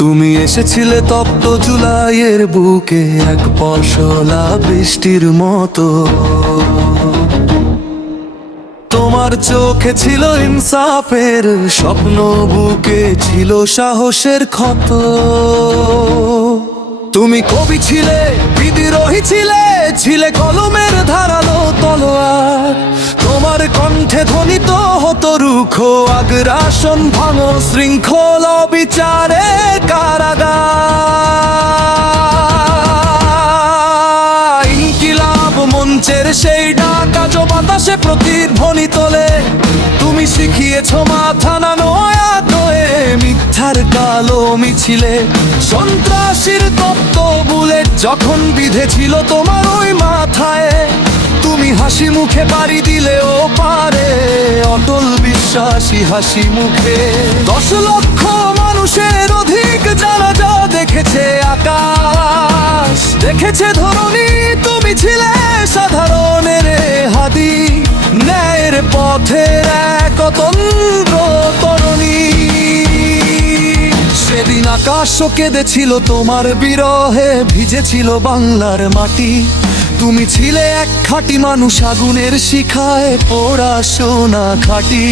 তুমি এসেছিলে তপ্ত জুলাইয়ের বুকে এক পশলা বৃষ্টির মতো। তোমার চোখে ছিল ইনসাফের, স্বপ্ন বুকে ছিল সাহসের ক্ষত। তুমি কবি ছিলে, বিদ্রোহী ছিলে ছিলে কলমের ধারালো তলোয়ার। তোমার কণ্ঠে ধ্বনিত হতো রুখ আগ্রাসন ভাঙো শৃঙ্খল বিচারে কারাগার। ইনকিলাব মঞ্চের সেই ডাকা জো বাতাসে প্রতিধ্বনি তোলে। তুমি শিখিয়েছ মাথা না নয়া নয়ে মিথ্যার কালো মিছিলে। সন্ত্রাসীর তত্ত্ব বুলেট যখন বিধেছিল তোমার ওই তুমি হাসি মুখে পাড়ি দিলে ও পারে। অটল বিশ্বাসী হাসি মুখে। দশ লক্ষ মানুষের অধিক যারা যা দেখেছে আকাশ। দেখেছে ধরনী তুমি ছিলে সাধারণের হাদি ন্যায়ের পথে এক অতন্ত্র তরণী। সেদিন আকাশ কেঁদেছিল, তোমার বিরহে ভিজেছিল বাংলার মাটি। তুমি ছিলে এক খাঁটি মানুষ আগুনের শিখায় পোড়া সোনা খাটি।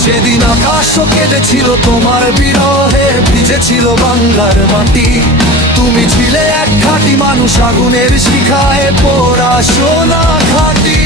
সেদিন আকাশ কেঁদেছিল তোমার বিরহে, ভিজেছিল বাংলার মাটি। তুমি ছিলে এক খাঁটি মানুষ আগুনের শিখায় পোড়া সোনা খাটি।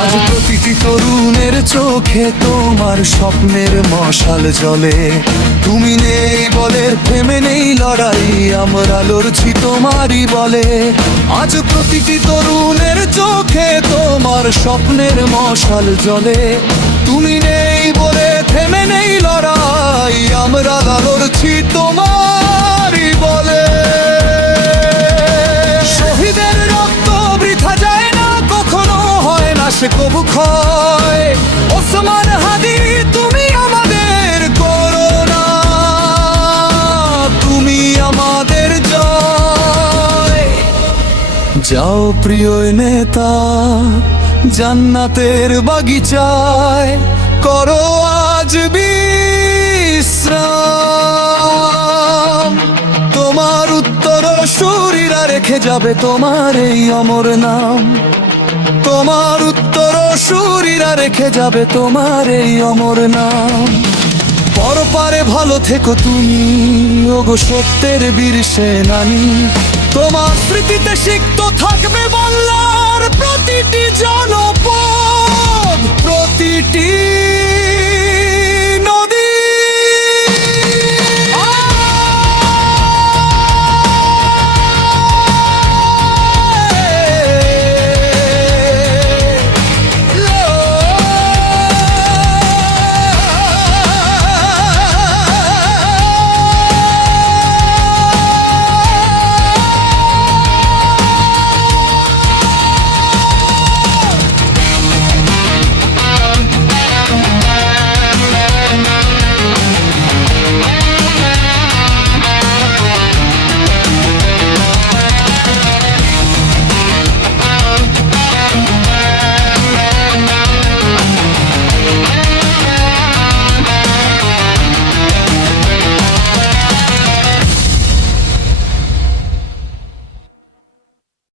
আজ প্রতিটি তরুণের চোখে তোমার স্বপ্নের মশাল জ্বলে তুমি নেই বলে থেমে নেই লড়াই, আমরা লড়ছি তোমারই বলে। আজ প্রতিটি তরুণের চোখে তোমার স্বপ্নের মশাল জ্বলে তুমি নেই বলে, থেমে নেই লড়াই, আমরা লড়ছি তোমারই হয় না সে কবু ক্ষয়। ওসমান হাদি, তুমি আমাদের করোনা। তুমি আমাদের জয়। যাও প্রিয় নেতা, জান্নাতের বাগিচায় করো আজ বিশ্রাম। তোমার উত্তর শরীরা রেখে যাবে তোমার এই অমর নাম। তোমার উত্তর শরীরা রেখে যাবে তোমার এই অমর নাম। পরপারে ভালো থেকো তুমি, ওগো সত্যের বীর সেনানি। তোমার স্মৃতিতে সিক্ত থাকবে বল